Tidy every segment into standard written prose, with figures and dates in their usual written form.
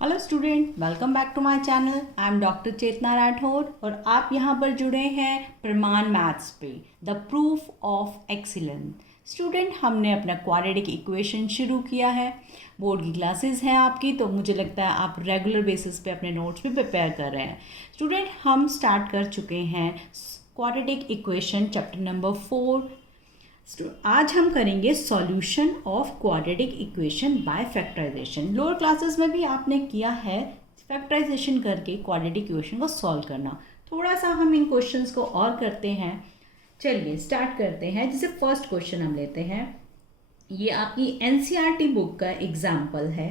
Hello student, welcome back to my channel. I am doctor Chetna Rathore और आप यहाँ पर जुड़े हैं प्रमाण मैथ्स पे, the proof of excellence. Student, हमने अपना क्वाड्रेटिक इक्वेशन शुरू किया है। बोर्ड की क्लासेस हैं आपकी, तो मुझे लगता है आप रेगुलर बेसिस पे अपने नोट्स भी प्रिपेयर कर रहे हैं। स्टूडेंट, हम स्टार्ट कर चुके हैं क्वाड्रेटिक इक्वेशन चैप्टर नंबर 4। आज हम करेंगे solution of quadratic equation by factorisation. Lower classes में भी आपने किया है फैक्टराइजेशन करके क्वाड्रेटिक इक्वेशन को सॉल्व करना। थोड़ा सा हम इन क्वेश्चंस को और करते हैं। चलिए स्टार्ट करते हैं। जैसे फर्स्ट क्वेश्चन हम लेते हैं, ये आपकी एनसीईआरटी बुक का एग्जाम्पल है।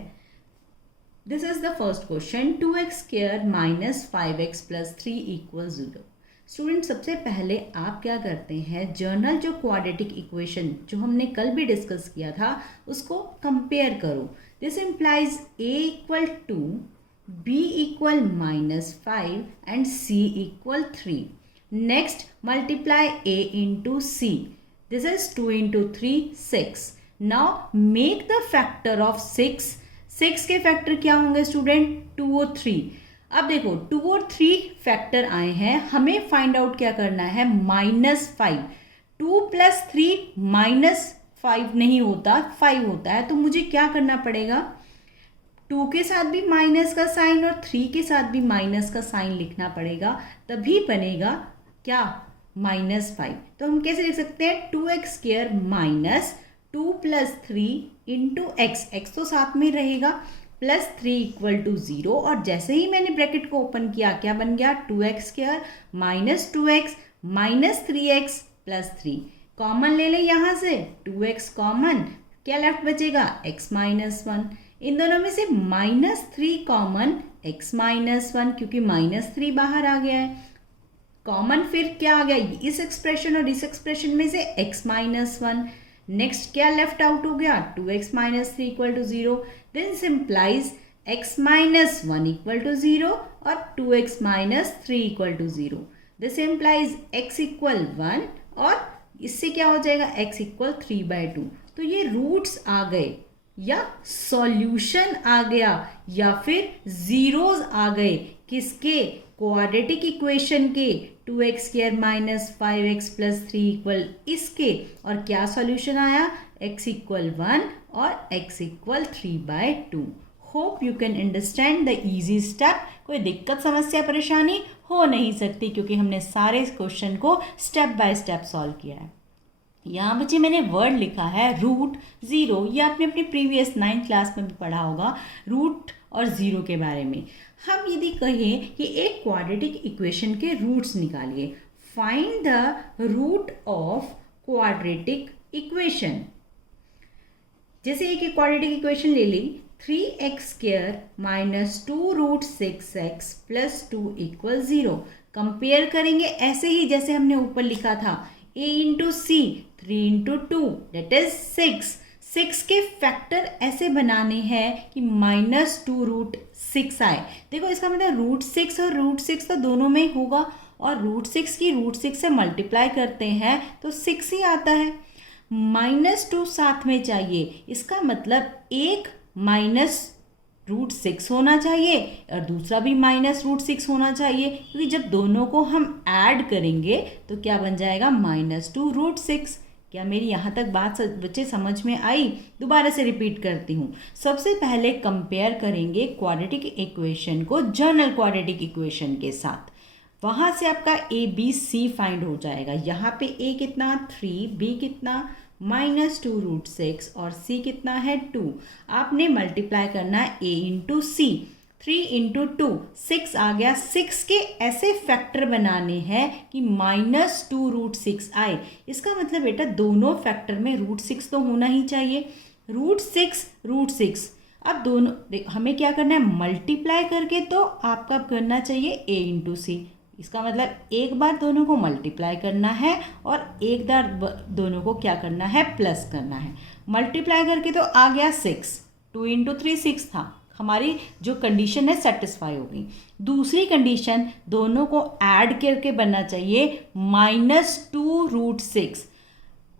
This is the first question, 2x² - 5x + 3 = 0। Student, सबसे पहले आप क्या करते हैं, जर्नल जो क्वाड्रेटिक इक्वेशन जो हमने कल भी डिस्कस किया था उसको कंपेयर करो। This implies a = 2, b = -5 and c = 3। Next multiply a into c। This is 2 into 3 6। Now make the factor of 6। 6 के फैक्टर क्या होंगे स्टूडेंट? 2 और 3। अब देखो 2 और 3 फैक्टर आए हैं, हमें फाइंड आउट क्या करना है, -5। 2 + 3 -5 नहीं होता, 5 होता है। तो मुझे क्या करना पड़ेगा, 2 के साथ भी माइनस का साइन और 3 के साथ भी माइनस का साइन लिखना पड़ेगा, तभी बनेगा क्या, -5। तो हम कैसे लिख सकते हैं, 2x² - 2 + 3 × x तो साथ में रहेगा, +3 = 0। और जैसे ही मैंने ब्रैकेट को ओपन किया, क्या बन गया, 2x² - 2x - 3x + 3। कॉमन ले लें यहाँ से, 2x कॉमन, क्या लेफ्ट बचेगा, x - 1। इन दोनों में से -3 कॉमन, x - 1, क्योंकि -3 बाहर आ गया है। कॉमन फिर क्या आ गया, इस एक्सप्रेशन और इस एक्सप्रेशन में से x - 1। नेक्स्ट क्या लेफ्ट आउट हो गया, 2x - 3 = 0। दिस इम्प्लाइज x - 1 = 0 और 2x - 3 = 0। दिस इम्प्लाइज x = 1 और इससे क्या हो जाएगा, x = 3/2। तो ये रूट्स आ गए या सॉल्यूशन आ गया या फिर जीरोस आ गए, किसके, क्वाड्रेटिक इक्वेशन के, 2x² - 5x + 3 = इसके। और क्या सॉल्यूशन आया, x = 1 और x = 3/2। Hope you can understand the easy step. कोई दिक्कत, समस्या, परेशानी हो नहीं सकती, क्योंकि हमने सारे क्वेश्चन को स्टेप बाय स्टेप सॉल्व किया है। यहाँ बच्चे मैंने वर्ड लिखा है रूट, ज़ीरो। ये आपने अपनी प्रीवियस 9th क्लास में भी पढ़ा होगा, रूट और ज़ीरो के बारे में। हम यदि कहें कि एक क्वाड्रेटिक इक्वेशन के रूट्स निकालिए, find the root of quadratic equation. जैसे एक क्वाड्रेटिक इक्वेशन ले ली, 3x² - 2 √6x + 2 = 0। कंपेयर करेंगे ऐसे ही जैसे हमने ऊपर लिखा था, a into c, 3 × 2 that is 6। 6 के फैक्टर ऐसे बनाने हैं कि -2 √6 आए। देखो इसका मतलब √6 और √6 तो दोनों में होगा, और √6 की √6 से मल्टीप्लाई करते हैं तो 6 ही आता है। -2 साथ में चाहिए, इसका मतलब एक -√6 होना चाहिए और दूसरा भी -√6 होना चाहिए, क्योंकि जब दोनों को हम ऐड करेंगे तो क्या बन जाएगा, -2 √6। क्या मेरी यहाँ तक बात बच्चे समझ में आई? दोबारा से रिपीट करती हूँ। सबसे पहले कंपेयर करेंगे क्वाड्रेटिक इक्वेशन को जर्नल क्वाड्रेटिक इक्वेशन के साथ। वहाँ से आपका a b c फाइंड हो जाएगा। यहाँ पे a कितना, 3, b कितना, -2 √6 और c कितना है, 2। आपने मल्टीप्लाई करना है a into c, 3 × 2 6 आ गया। 6 के ऐसे फैक्टर बनाने हैं कि -2 √6 आए। इसका मतलब बेटा दोनों फैक्टर में √6 तो होना ही चाहिए, √6 √6। अब दोनों हमें क्या करना है, मल्टीप्लाई करके तो आपका करना चाहिए a into c। इसका मतलब एक बार दोनों को मल्टीप्लाई करना है और एक बार दोनों को क्या करना है, प्लस करना है। मल्टीप्लाई करके तो आ गया 6, 2 × 3 6 था। हमारी जो कंडीशन है सेटिस्फाई हो गई। दूसरी कंडीशन, दोनों को ऐड करके बनना चाहिए -2 √6।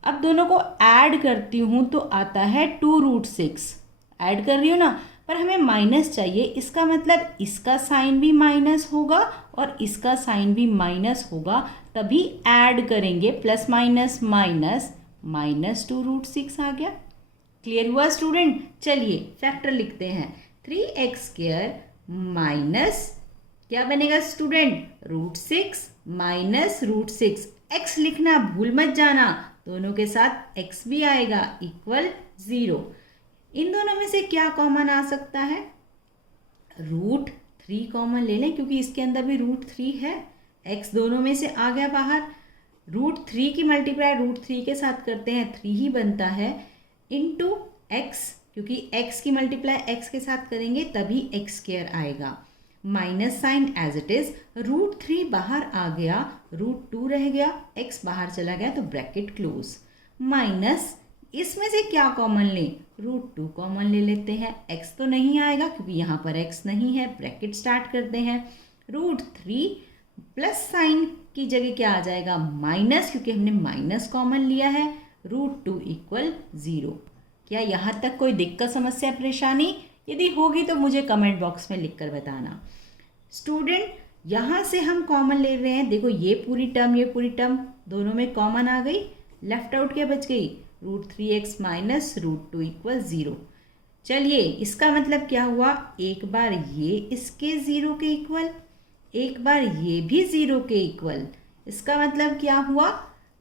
अब दोनों को ऐड करती हूँ तो आता है 2 √6। ऐड कर रही हूँ ना, पर हमें माइनस चाहिए, इसका मतलब इसका साइन भी माइनस होगा और इसका साइन भी माइनस होगा, तभी ऐड करेंगे, प्लस माइनस माइनस, -2√6 आ गया। क्लियर हुआ स्टूडेंट? चलिए फैक्टर लिखते हैं। 3x² माइनस क्या बनेगा स्टूडेंट? √6 माइनस √6। x लिखना भूल मत जाना, दोनों के साथ x भी आएगा, इक्वल 0। इन दोनों में से क्या कॉमन आ सकता है? √3 कॉमन ले लें, क्योंकि इसके अंदर भी √3 है। x दोनों में से आ गया बाहर। √3 की मल्टीप्लाई √3 के साथ करते हैं, 3 ही बनता है, इनटू x, क्योंकि x की मल्टीप्लाई x के साथ करेंगे तभी x² आएगा। Minus sign as it is, √3 बाहर आ गया, √2 रह गया, x बाहर चला गया तो ब्रैकेट क्लोज। माइनस इसमें से क्या कॉमन लें? √2 कॉमन ले लेते हैं। x तो नहीं आएगा क्योंकि यहाँ पर x नहीं है, ब्रैकेट स्टार्ट करते हैं। √3 प्लस साइन की जगह क्या आ जाएगा? माइनस, क्योंकि हमने माइनस कॉमन लिया है। √2 इक्वल 0। क्या यहाँ तक कोई दिक्कत, समस्या, परेशानी? यदि होगी तो मुझे कमेंट बॉक्स में लिखकर बताना। स्टूडेंट यहाँ से हम कॉमन ले रहे हैं, देखो ये पूरी टर्म दोनों में कॉमन आ गई, लेफ्ट आउट क्या बच गई? √3x minus √2 equal 0। चलिए इसका मतलब क्या हुआ? एक बार ये इसके 0 के इक्वल, एक बार ये भी 0 के इक्वल। इसका मतलब क्या हुआ?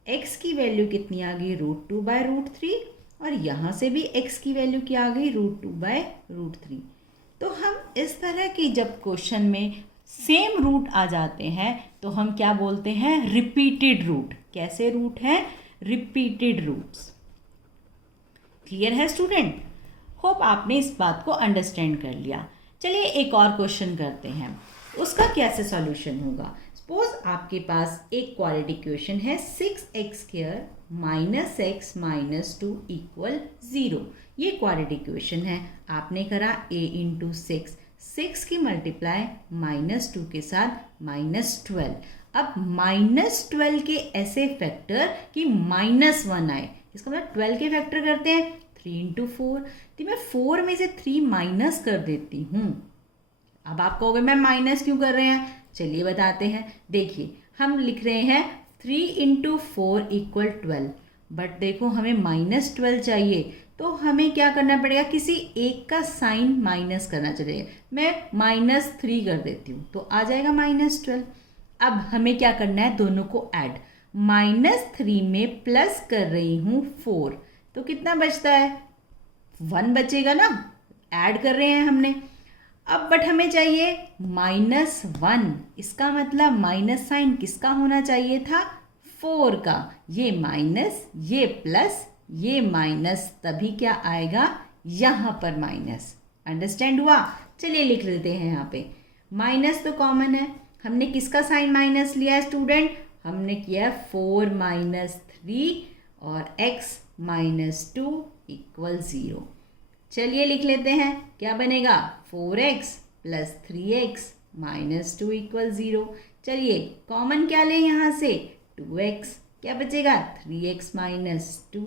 x की वैल्यू कितनी आ गई? √2/√3, और यहाँ से भी x की वैल्यू क्या आ गई? √2/√3। तो हम इस तरह की जब क्वेश्चन में सेम रूट आ जाते हैं तो हम क्या बोलते हैं? Repeated root. कैसे रूट हैं? Repeated roots. क्लियर है स्टूडेंट? होप आपने इस बात को अंडरस्टैंड कर लिया। चलिए एक और क्वेश्चन करते हैं, उसका कैसे सॉल्यूशन होगा। सपोज आपके पास एक क्वाड्रेटिक इक्वेशन है 6x² minus x minus 2 equal 0। ये क्वाड्रेटिक इक्वेशन है, आपने करा a इंटू 6 की मल्टीप्लाई -2 के साथ -12। अब -12 के ऐसे फैक्टर कि -1 आए, इसका मतलब 12 के फैक्टर करते हैं 3 इंटू 4, तो मैं 4 में से 3 माइनस कर देती हूँ। अब आप कहोगे मैम माइनस क्यों कर रहे हैं? चलिए बताते हैं। देखिए हम लिख रहे हैं 3 इंटू 4 इक्वल 12, बट देखो हमें -12 चाहिए, तो हमें क्या करना पड़ेगा? किसी एक का साइन माइनस करना चाहिए। मैं -3 कर देती हूँ तो आ जाएगा -12। अब हमें क्या करना है? दोनों को ऐड। -3 में प्लस कर रही हूँ 4, तो कितना बचता है? 1 बचेगा ना, ऐड कर रहे हैं हमने। अब बट हमें चाहिए -1, इसका मतलब माइनस साइन किसका होना चाहिए था? 4 का। ये माइनस, ये प्लस, ये माइनस, तभी क्या आएगा? यहाँ पर माइनस। अंडरस्टैंड हुआ? चलिए लिख लेते हैं यहाँ पे। माइनस तो कॉमन है, हमने किसका साइन माइनस लिया है स्टूडेंट? हमने किया 4 - 3 और x -2 इक्वल 0। चलिए लिख लेते हैं, क्या बनेगा? 4x plus 3x -2 equal 0। चलिए कॉमन क्या लें यहाँ से? 2x, क्या बचेगा? 3x -2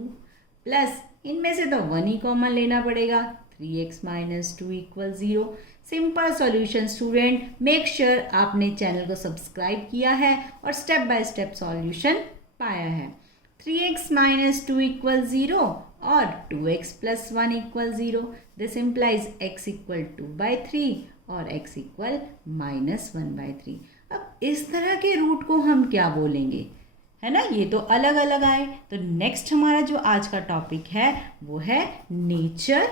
प्लस, इनमें से तो 1 ही कॉमन लेना पड़ेगा, 3x -2 equal 0। Simple solution student. Make sure आपने चैनल को सब्सक्राइब किया है और स्टेप बाय स्टेप सॉल्यूशन पाया है। 3x -2 इक्वल 0 और 2x + 1 equal 0। This implies x equal 2/3 और x इक्वल -1/3। अब इस तरह के रूट को हम क्या बोलेंगे, है ना? ये तो अलग अलग आए। तो नेक्स्ट हमारा जो आज का टॉपिक है वो है नेचर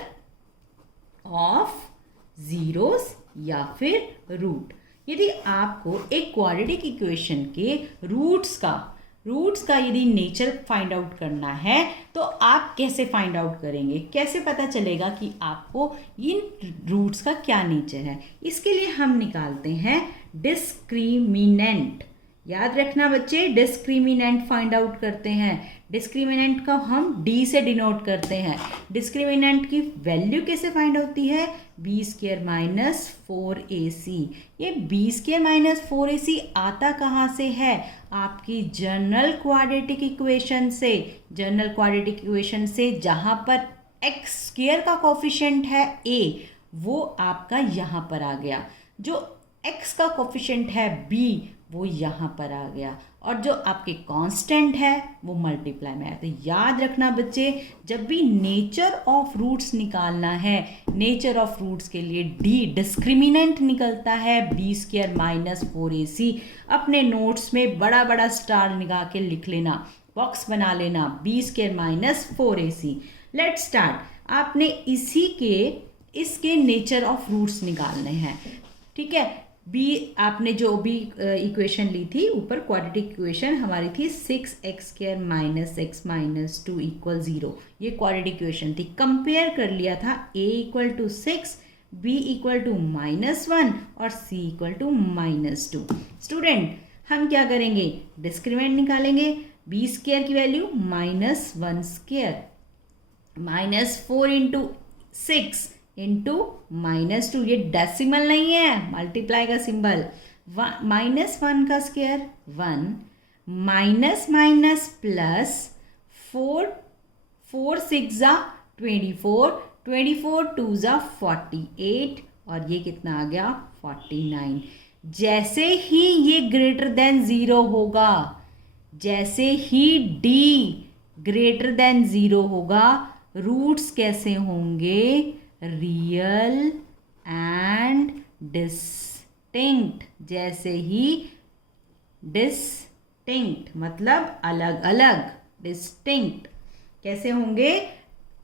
ऑफ जीरोस या फिर रूट। यदि आपको एक क्वाड्रेटिक इक्वेशन के रूट्स का यदि नेचर फाइंड आउट करना है तो आप कैसे फाइंड आउट करेंगे? कैसे पता चलेगा कि आपको इन रूट्स का क्या नेचर है? इसके लिए हम निकालते हैं डिस्क्रिमिनेंट। याद रखना बच्चे, डिस्क्रिमिनेंट फाइंड आउट करते हैं। डिस्क्रिमिनेंट को हम d से डिनोट करते हैं। डिस्क्रिमिनेंट की वैल्यू कैसे फाइंड होती है? b² - 4ac। ये b² - 4ac आता कहाँ से है? आपकी जनरल क्वाड्रेटिक इक्वेशन से। जनरल क्वाड्रेटिक इक्वेशन से जहाँ पर x² का कोफिशिएंट है a वो आपका यहाँ पर आ गया। जो x का कोफिशिएंट है b वो यहाँ पर आ गया, और जो आपके कांस्टेंट है वो मल्टीप्लाई में आया। तो याद रखना बच्चे, जब भी नेचर ऑफ रूट्स निकालना है, नेचर ऑफ रूट्स के लिए डी डिस्क्रिमिनेंट निकलता है बी स्क्वायर माइनस 4ac। अपने नोट्स में बड़ा बड़ा स्टार लगा के लिख लेना, बॉक्स बना लेना, B square minus 4ac। Let start. आपने इसके नेचर ऑफ रूट्स निकालने हैं, ठीक है। बी आपने जो भी इक्वेशन ली थी ऊपर, क्वाड्रेटिक इक्वेशन हमारी थी 6x² minus x minus 2 equal 0। ये क्वाड्रेटिक इक्वेशन थी। कंपेयर कर लिया था a equal to 6, b equal to -1 और c इक्वल टू -2। स्टूडेंट हम क्या करेंगे, डिस्क्रिमिनेंट निकालेंगे। b स्क्वायर की value -1 square minus 4 into 6 into -2, ये डेसिमल नहीं है, मल्टीप्लाई का सिंबल। -1 का स्क्वायर 1, माइनस माइनस प्लस 4 6 ज़ा 24, 24 2 ज़ा 48, और ये कितना आ गया 49। जैसे ही ये ग्रेटर देन 0 होगा, जैसे ही d ग्रेटर देन 0 होगा, रूट्स कैसे होंगे, रियल एंड डिस्टिंक्ट। जैसे ही डिस्टिंक्ट मतलब अलग अलग, डिस्टिंक्ट कैसे होंगे,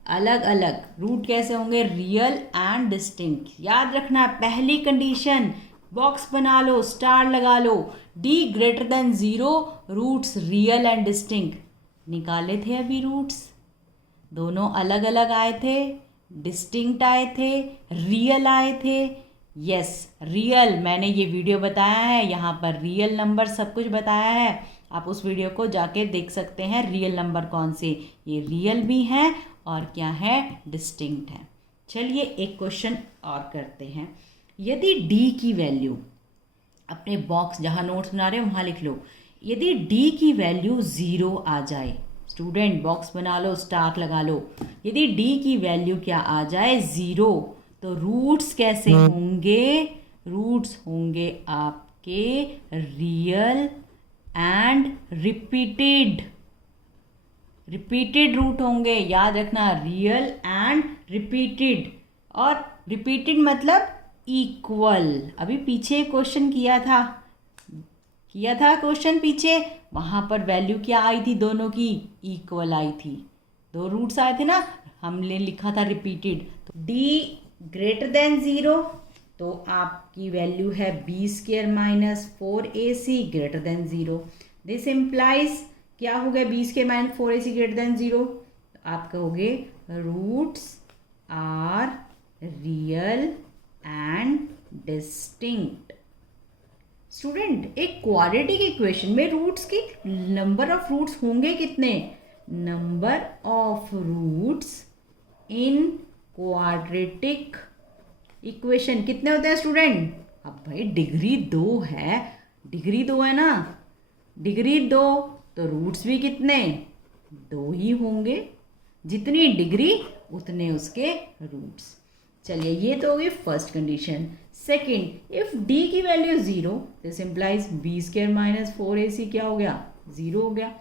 अलग अलग। रूट कैसे होंगे, रियल एंड डिस्टिंक्ट। याद रखना पहली कंडीशन, बॉक्स बना लो, स्टार लगा लो, d greater than 0, roots real and distinct. निकाले थे अभी रूट्स, दोनों अलग अलग आए थे, डिस्टिंक्ट आए थे, रियल आए थे। यस रियल, मैंने ये वीडियो बताया है, यहाँ पर रियल नंबर सब कुछ बताया है, आप उस वीडियो को जाके देख सकते हैं। रियल नंबर कौन से, ये रियल भी हैं और क्या है, डिस्टिंक्ट है। चलिए एक क्वेश्चन और करते हैं। यदि d की वैल्यू, अपने बॉक्स जहाँ नोट्स बना रहे हो वहाँ लिख लो, यदि d की वैल्यू 0 आ जाए, स्टूडेंट बॉक्स बना लो, स्टार लगा लो। यदि d की वैल्यू क्या आ जाए 0, तो रूट्स कैसे होंगे, रूट्स होंगे आपके रियल एंड रिपीटेड रूट होंगे। याद रखना, रियल एंड रिपीटेड, और रिपीटेड मतलब इक्वल। अभी पीछे क्वेश्चन किया था क्वेश्चन पीछे, वहाँ पर वैल्यू क्या आई थी, दोनों की इक्वल आई थी, दो रूट्स आए थे ना, हमने लिखा था रिपीटेड। तो d ग्रेटर देन 0, तो आपकी वैल्यू है b square minus 4ac greater than 0। This implies क्या हो गया, b square minus 4ac greater than 0, आप कहोगे roots are real and distinct. Student एक क्वाड्रेटिक इक्वेशन में रूट्स की नंबर ऑफ रूट्स होंगे कितने, number of roots in quadratic equation कितने होते हैं स्टूडेंट। अब भाई डिग्री 2 है, डिग्री 2 है ना, डिग्री 2 तो रूट्स भी कितने, 2 ही होंगे, जितनी डिग्री उतने उसके रूट्स। चलिए ये तो होगी first condition. Second, if d की value 0, this implies b square minus 4ac क्या हो गया, 0 हो गया।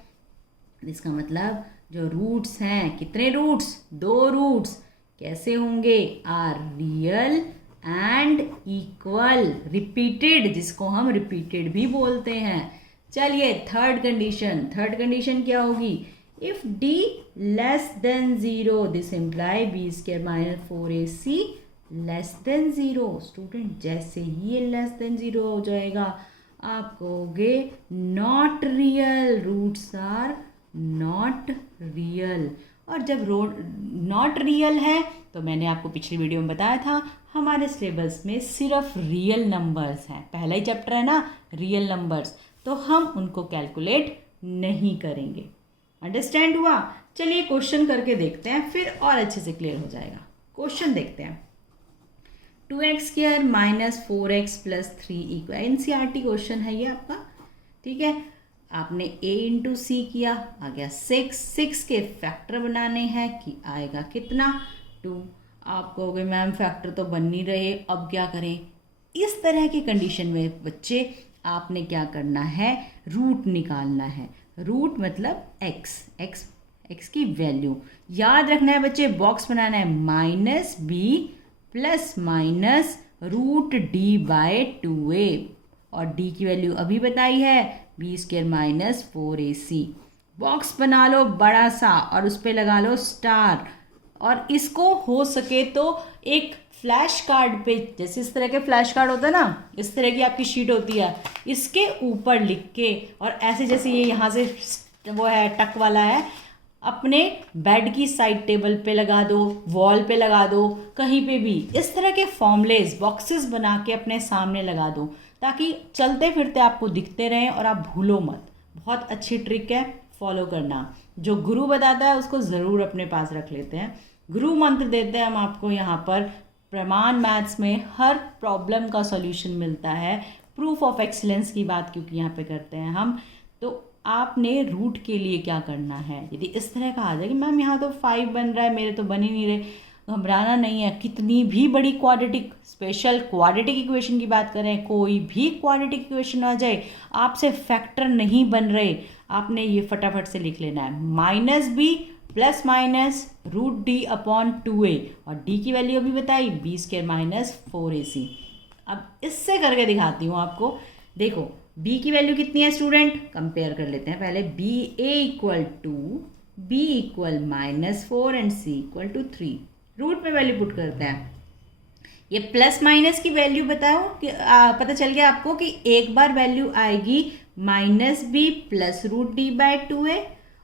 इसका मतलब जो रूट्स हैं, कितने रूट्स, 2 रूट्स, कैसे होंगे, are real and equal, repeated, जिसको हम रिपीटेड भी बोलते हैं। चलिए थर्ड कंडीशन क्या होगी, if d less than 0, this imply b square minus 4ac less than 0। Student जैसे ही ये लेस देन 0 हो जाएगा, आप कहोगे not real, roots are not real. और जब नॉट रियल है, तो मैंने आपको पिछली वीडियो में बताया था, हमारे सिलेबस में सिर्फ रियल नंबर्स हैं, पहला ही चैप्टर है ना रियल नंबर्स, तो हम उनको कैलकुलेट नहीं करेंगे। अंडरस्टैंड हुआ। चलिए क्वेश्चन करके देखते हैं, फिर और अच्छे से क्लियर हो जाएगा। क्वेश्चन देखते हैं, 2x square minus 4x plus 3 equal, NCERT question है ये आपका, ठीक है। आपने a इंटू सी किया, आ गया 6 के फैक्टर बनाने हैं कि आएगा कितना 2। आप कहोगे मैम फैक्टर तो बन नहीं रहे, अब क्या करें? इस तरह की कंडीशन में बच्चे आपने क्या करना है, रूट निकालना है। रूट मतलब एक्स, एक्स की वैल्यू याद रखना है बच्चे, बॉक्स बनाना है minus B plus minus root D by 2a, और डी की वैल्यू अभी बताई है B square minus 4ac। Box बना लो बड़ा सा और उस पर लगा लो स्टार, और इसको हो सके तो एक फ्लैश कार्ड पे, जैसे इस तरह के फ्लैश कार्ड होता है ना, इस तरह की आपकी शीट होती है, इसके ऊपर लिख के, और ऐसे जैसे ये यहाँ से वो है टक वाला है, अपने बेड की साइड टेबल पे लगा दो, वॉल पे लगा दो, कहीं पे भी इस तरह के फॉर्मूलेज बॉक्सेस बना के अपने सामने लगा दो, ताकि चलते फिरते आपको दिखते रहें और आप भूलो मत। बहुत अच्छी ट्रिक है, फॉलो करना। जो गुरु बताता है उसको ज़रूर अपने पास रख लेते हैं। गुरु मंत्र देते हैं हम आपको यहाँ पर। प्रमाण मैथ्स में हर प्रॉब्लम का सॉल्यूशन मिलता है। प्रूफ ऑफ एक्सीलेंस की बात क्योंकि यहाँ पे करते हैं हम, तो आपने रूट के लिए क्या करना है, यदि इस तरह का आ जाए कि मैम यहाँ तो 5 बन रहा है, मेरे तो बन ही नहीं रहे, घबराना नहीं है। कितनी भी बड़ी क्वाड्रेटिक, स्पेशल क्वाड्रेटिक इक्वेशन की बात करें, कोई भी क्वाड्रेटिक इक्वेशन आ जाए, आपसे फैक्टर नहीं बन रहे, आपने ये फटाफट से लिख लेना है minus B plus minus root D upon 2a, और डी की वैल्यू अभी बताई बी स्क्वायर माइनस 4ac। अब इससे करके दिखाती हूँ आपको। देखो b की वैल्यू कितनी है स्टूडेंट, कंपेयर कर लेते हैं पहले। a equal to b equal -4 and c equal to 3। Root में वैल्यू पुट करते हैं। ये प्लस माइनस की वैल्यू बताओ कि पता चल गया आपको कि एक बार वैल्यू आएगी minus B plus root D by 2a,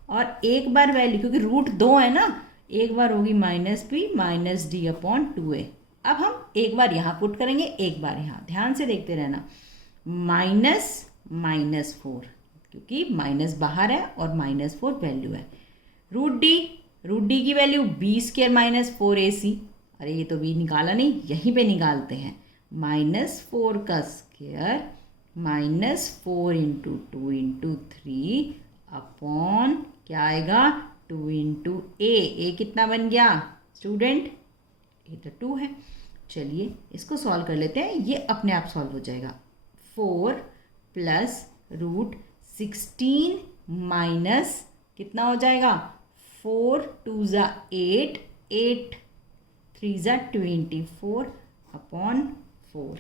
और एक बार वैल्यू, क्योंकि रूट 2 है ना, एक बार होगी minus B minus D upon 2a। अब हम एक बार यहाँ पुट करेंगे, एक बार यहाँ, ध्यान से देखते रहना। -4, क्योंकि माइनस बाहर है और -4 वैल्यू है। रूट डी की value B square minus 4ac। अरे ये तो बी निकाला नहीं, यहीं पे निकालते हैं। -4 का स्क्वायर -4 इंटू 2 इंटू 3 अपॉन क्या आएगा 2 इंटू ए कितना बन गया स्टूडेंट, ये तो 2 है। चलिए इसको सॉल्व कर लेते हैं, ये अपने आप सॉल्व हो जाएगा। 4 प्लस रूट 16 माइनस कितना हो जाएगा 4 2 ज़ा 8, 8 3 ज़ा 24 अपॉन 4।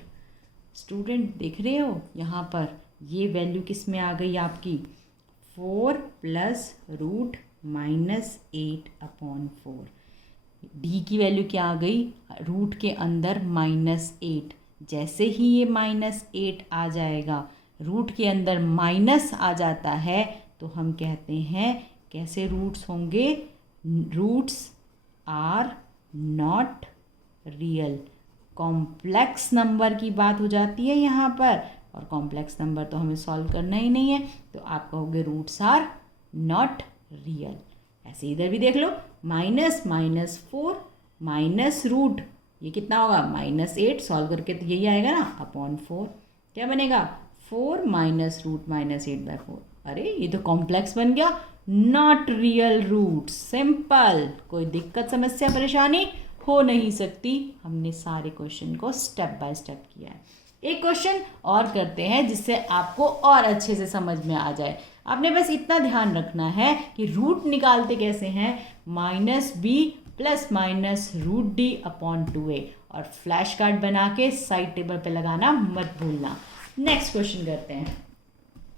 स्टूडेंट देख रहे हो यहाँ पर ये वैल्यू किस में आ गई आपकी, 4 प्लस रूट -8 अपॉन 4। डी की वैल्यू क्या आ गई, रूट के अंदर -8। जैसे ही ये -8 आ जाएगा, रूट के अंदर माइनस आ जाता है, तो हम कहते हैं कैसे रूट्स होंगे, roots are not real. Complex number की बात हो जाती है यहाँ पर, और कॉम्प्लेक्स नंबर तो हमें सॉल्व करना ही नहीं है, तो आप कहोगे रूट्स आर नॉट रियल। ऐसे इधर भी देख लो, -4 माइनस रूट, ये कितना होगा -8, सॉल्व करके तो यही आएगा ना अपॉन 4। क्या बनेगा 4 माइनस रूट -8/4। अरे ये तो कॉम्प्लेक्स बन गया, नॉट रियल रूट। सिंपल, कोई दिक्कत समस्या परेशानी हो नहीं सकती। हमने सारे क्वेश्चन को स्टेप बाय स्टेप किया है। एक क्वेश्चन और करते हैं जिससे आपको और अच्छे से समझ में आ जाए। आपने बस इतना ध्यान रखना है कि रूट निकालते कैसे हैं, -b plus minus root D upon 2a, और फ्लैश कार्ड बना के साइड टेबल पे लगाना मत भूलना। नेक्स्ट क्वेश्चन करते हैं।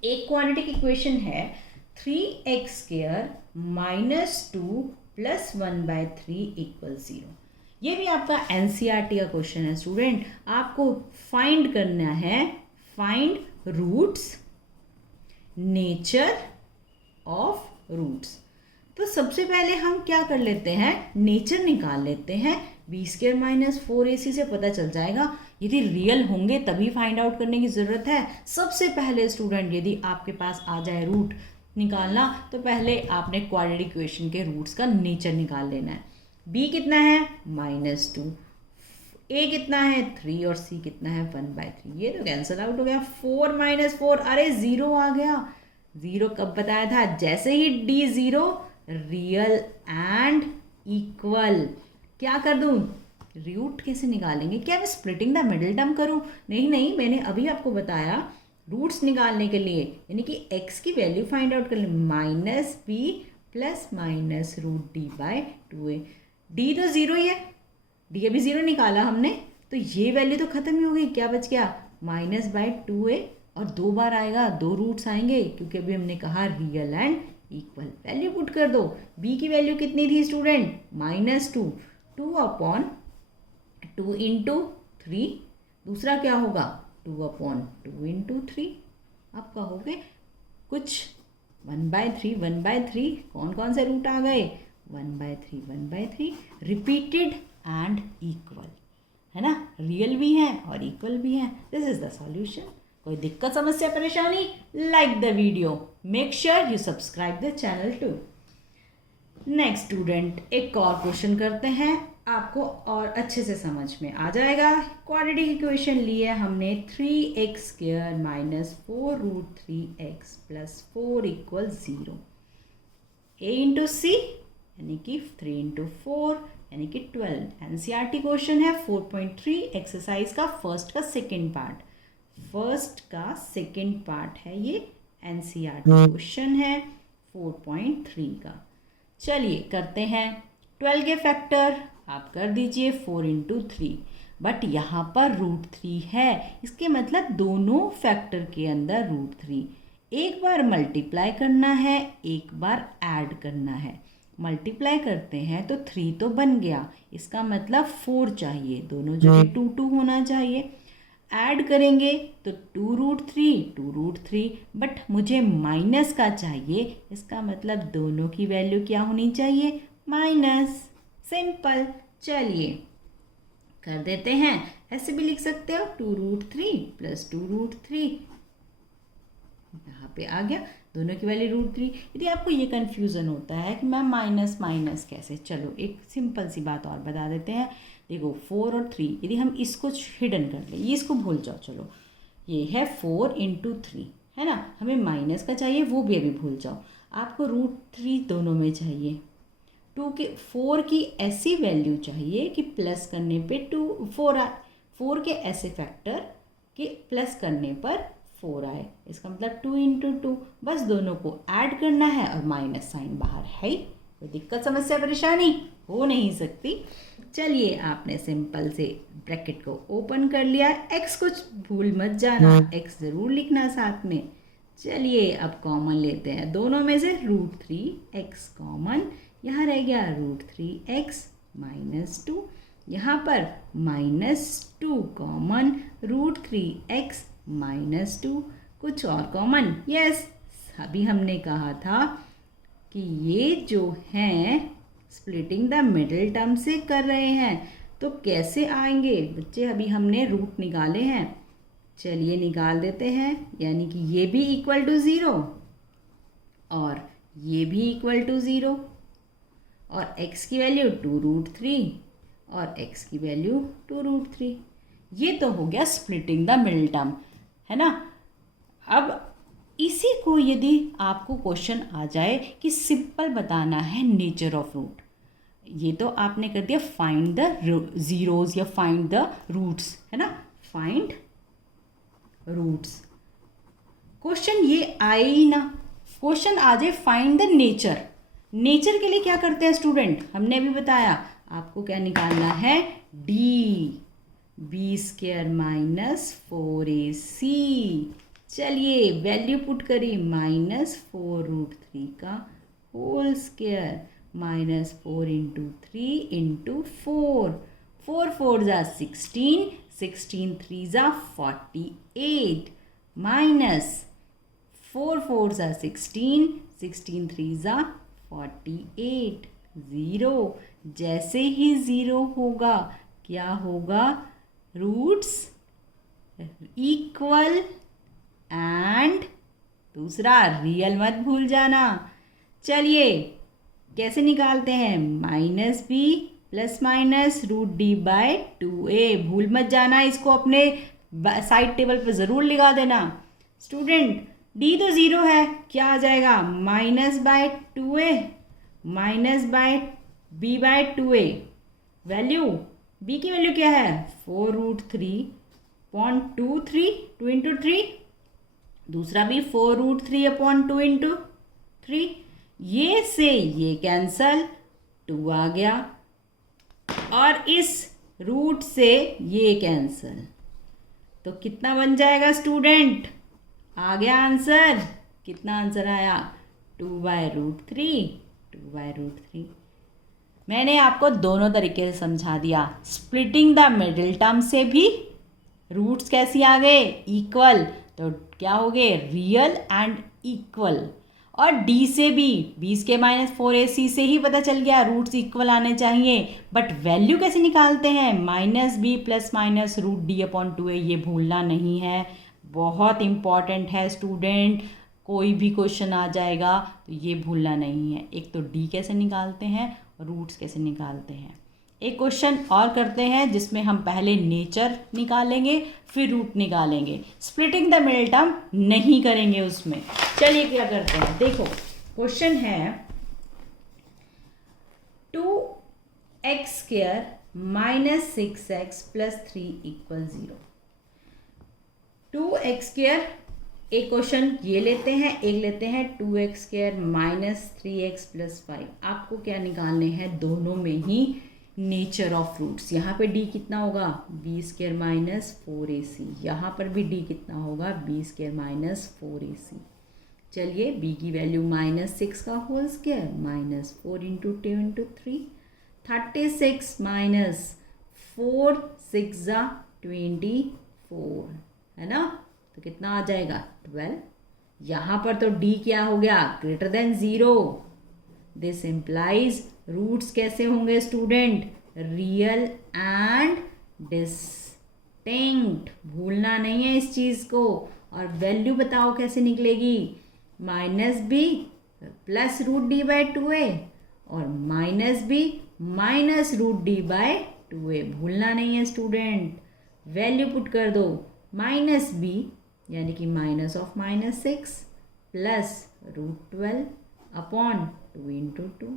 एक क्वाड्रेटिक इक्वेशन है 3x² -2 प्लस 1/3 = 0। ये भी आपका एनसीईआरटी का क्वेश्चन है स्टूडेंट। आपको फाइंड करना है, find roots, nature of roots. तो सबसे पहले हम क्या कर लेते हैं, नेचर निकाल लेते हैं। b² - 4ac से पता चल जाएगा, यदि रियल होंगे तभी फाइंड आउट करने की ज़रूरत है। सबसे पहले स्टूडेंट यदि आपके पास आ जाए रूट निकालना, तो पहले आपने क्वाड्रेटिक इक्वेशन के रूट्स का नेचर निकाल लेना है। b कितना है -2, a कितना है 3, और c कितना है 1/3। ये तो कैंसिल आउट हो गया। 4 - 4, अरे 0 आ गया। 0 कब बताया था, जैसे ही d 0 रियल एंड इक्वल, क्या कर दूं रूट कैसे निकालेंगे? क्या मैं स्प्लिटिंग द मिडिल टर्म करूँ? नहीं, मैंने अभी आपको बताया रूट्स निकालने के लिए, यानी कि x की वैल्यू फाइंड आउट कर लें, minus B plus minus root D by 2a। D तो ज़ीरो ही है, डी अभी ज़ीरो निकाला हमने, तो ये वैल्यू तो ख़त्म ही हो गई। क्या बच गया? माइनस बाय 2a, और 2 बार आएगा, 2 रूट्स आएंगे, क्योंकि अभी हमने कहा real and equal. Value put कर दो। b की वैल्यू कितनी थी स्टूडेंट? -2, 2/2 इंटू 3। दूसरा क्या होगा? 2/2 इंटू 3। आप कहोगे कुछ 1/3 कौन कौन से रूट आ गए? 1/3 रिपीटेड एंड इक्वल, है ना, रियल भी हैं और इक्वल भी हैं। This is the solution. कोई दिक्कत, समस्या, परेशानी? Like the video, make sure you subscribe the channel too. Next student, एक और क्वेश्चन करते हैं, आपको और अच्छे से समझ में आ जाएगा। क्वाड्रेटिक इक्वेशन लिए हमने 3x² minus 4 root 3x plus 4 equal 0। a into c यानी कि 3 इंटू 4 यानी कि 12। एनसीईआरटी क्वेश्चन है 4.3 एक्सरसाइज का फर्स्ट का सेकेंड पार्ट है ये। एनसीईआरटी क्वेश्चन है 4.3 का। चलिए करते हैं 12 के फैक्टर। आप कर दीजिए 4 इंटू 3, बट यहाँ पर रूट 3 है, इसके मतलब दोनों फैक्टर के अंदर रूट 3। एक बार मल्टीप्लाई करना है, एक बार ऐड करना है। मल्टीप्लाई करते हैं तो 3 तो बन गया, इसका मतलब 4 चाहिए, दोनों जगह 2 होना चाहिए। ऐड करेंगे तो 2 रूट 3, बट मुझे माइनस का चाहिए, इसका मतलब दोनों की वैल्यू क्या होनी चाहिए? माइनस। सिंपल। चलिए कर देते हैं, ऐसे भी लिख सकते हो 2 रूट 3 प्लस 2 रूट 3, यहाँ पे आ गया, दोनों की वैल्यू रूट 3। यदि आपको ये कन्फ्यूज़न होता है कि मैम माइनस कैसे, चलो एक सिंपल सी बात और बता देते हैं। देखो 4 और 3, यदि हम इसको हिडन कर लें, ये इसको भूल जाओ, चलो ये है 4 इंटू 3, है ना, हमें माइनस का चाहिए, वो भी अभी भूल जाओ। आपको रूट 3 दोनों में चाहिए। 4 की ऐसी वैल्यू चाहिए कि प्लस करने पे 4 के ऐसे फैक्टर कि प्लस करने पर 4 आए, इसका मतलब 2 इंटू 2। बस दोनों को ऐड करना है और माइनस साइन बाहर है ही। कोई दिक्कत, समस्या, परेशानी हो नहीं सकती। चलिए आपने सिंपल से ब्रैकेट को ओपन कर लिया, x कुछ भूल मत जाना, x ज़रूर लिखना साथ में। चलिए अब कॉमन लेते हैं दोनों में से, रूट 3x कॉमन, यहाँ रह गया रूट 3x माइनस 2, यहाँ पर -2 कॉमन, रूट 3x माइनस 2, कुछ और कॉमन? यस, अभी हमने कहा था कि ये जो हैं स्प्लिटिंग द मिडिल टर्म से कर रहे हैं, तो कैसे आएंगे बच्चे? अभी हमने रूट निकाले हैं, चलिए निकाल देते हैं। यानी कि ये भी इक्वल टू 0 और ये भी इक्वल टू 0, और x की वैल्यू 2 रूट 3 और x की वैल्यू 2 रूट 3। ये तो हो गया स्प्लिटिंग द मिडिल टर्म, है ना। अब इसी को यदि आपको क्वेश्चन आ जाए कि सिंपल बताना है नेचर ऑफ रूट, ये तो आपने कर दिया फाइंड द जीरोस या फाइंड द रूट्स, है ना, फाइंड रूट्स। क्वेश्चन ये आए ही ना, क्वेश्चन आ जाए फाइंड द नेचर। नेचर के लिए क्या करते हैं स्टूडेंट? हमने अभी बताया आपको क्या निकालना है, b² माइनस 4ac। चलिए वैल्यू पुट करी, -4 रूट 3 का whole square minus 4 into 3 into 4, 4 4 ज़ा 16, 16 3 ज़ा 48, माइनस 4 4 ज़ा 16, 16 3 ज़ा 48, 0। जैसे ही 0 होगा क्या होगा? रूट्स इक्वल एंड दूसरा रियल मत भूल जाना। चलिए कैसे निकालते हैं? -b plus minus root D by 2a, भूल मत जाना, इसको अपने साइड टेबल पर ज़रूर लिखा देना। स्टूडेंट d तो 0 है, क्या आ जाएगा? -/2a minus by b by 2a, value B की वैल्यू क्या है 4√3.23 2 इंटू 3, दूसरा भी 4√3/2 इंटू 3, ये से ये कैंसल 2 आ गया और इस रूट से ये कैंसल, तो कितना बन जाएगा स्टूडेंट, आ गया आंसर, कितना आंसर आया 2/√3। मैंने आपको दोनों तरीके से समझा दिया, स्प्लिटिंग द मिडिल टर्म से भी रूट्स कैसी आ गए इक्वल, तो क्या हो गए रियल एंड इक्वल, और डी से भी 20k-4ac से ही पता चल गया रूट्स इक्वल आने चाहिए, बट वैल्यू कैसे निकालते हैं -b ± √d/2a, ये भूलना नहीं है, बहुत इम्पॉर्टेंट है स्टूडेंट, कोई भी क्वेश्चन आ जाएगा तो ये भूलना नहीं है, एक तो डी कैसे निकालते हैं रूट्स कैसे निकालते हैं। एक क्वेश्चन और करते हैं जिसमें हम पहले नेचर निकालेंगे फिर रूट निकालेंगे, स्प्लिटिंग द मिडिल टर्म नहीं करेंगे उसमें। चलिए क्या करते हैं, देखो क्वेश्चन है 2x² - 6x + 3 = 0। 2x², एक क्वेश्चन ये लेते हैं, एक लेते हैं 2x² - 3x + 5। आपको क्या निकालने हैं, दोनों में ही नेचर ऑफ रूट्स। यहाँ पे d कितना होगा b² - 4ac, यहाँ पर भी d कितना होगा b² - 4ac। चलिए b की वैल्यू -6 का होल स्क्वायर -4 × 2 × 3, 36 - 4 6 24 है ना, तो कितना आ जाएगा 12। यहाँ पर तो d क्या हो गया >0, दिस इम्प्लाइज रूट्स कैसे होंगे स्टूडेंट, रियल एंड डिस्टिंक्ट, भूलना नहीं है इस चीज़ को। और वैल्यू बताओ कैसे निकलेगी, -b + √d/2a और -b - √d/2a, भूलना नहीं है स्टूडेंट। वैल्यू पुट कर दो, -b यानी कि -6 + √12/2 × 2,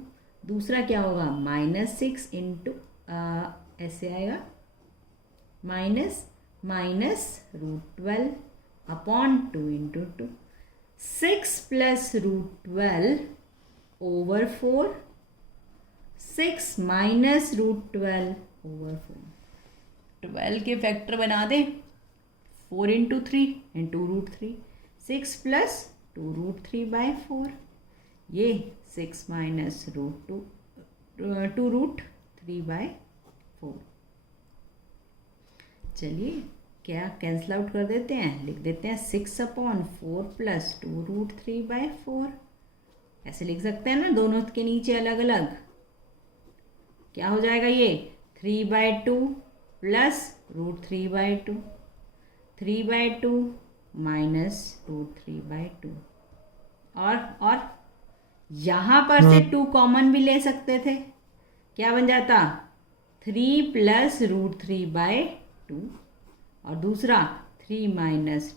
दूसरा क्या होगा -6 इंटू ऐसे आएगा -√12/2 × 2, 6 + √12/4, 6 - √12/4, 12 के फैक्टर बना दें 4 × 3 × √3, 6 + 2√3/4, ये 6 - √2√3/4। चलिए क्या कैंसिल आउट कर देते हैं, लिख देते हैं 6/4 + 2√3/4, ऐसे लिख सकते हैं ना, दोनों के नीचे अलग अलग। क्या हो जाएगा ये 3/2 + √3/2, 3/2 - √3/2, और यहाँ पर से 2 कॉमन भी ले सकते थे, क्या बन जाता 3 + √3/2 और दूसरा 3 -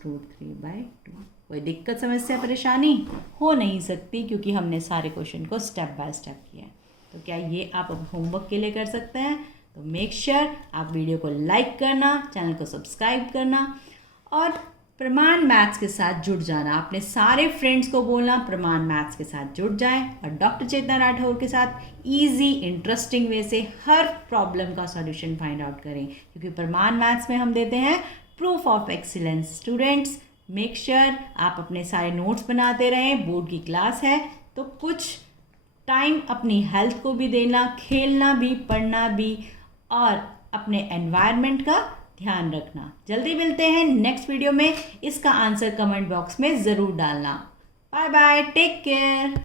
√3/2। कोई दिक्कत समस्या परेशानी हो नहीं सकती क्योंकि हमने सारे क्वेश्चन को स्टेप बाय स्टेप किया है। तो क्या ये आप होमवर्क के लिए कर सकते हैं, तो मेक श्योर आप वीडियो को लाइक करना, चैनल को सब्सक्राइब करना और प्रमाण मैथ्स के साथ जुड़ जाना। अपने सारे फ्रेंड्स को बोलना प्रमाण मैथ्स के साथ जुड़ जाएं और डॉक्टर चेतना राठौर के साथ इजी इंटरेस्टिंग वे से हर प्रॉब्लम का सॉल्यूशन फाइंड आउट करें, क्योंकि प्रमाण मैथ्स में हम देते हैं proof of excellence. Students make sure आप अपने सारे नोट्स बनाते रहें, बोर्ड की क्लास है तो कुछ टाइम अपनी हेल्थ को भी देना, खेलना भी, पढ़ना भी और अपने एनवायरनमेंट का ध्यान रखना। जल्दी मिलते हैं नेक्स्ट वीडियो में, इसका आंसर कमेंट बॉक्स में ज़रूर डालना। Bye bye, take care.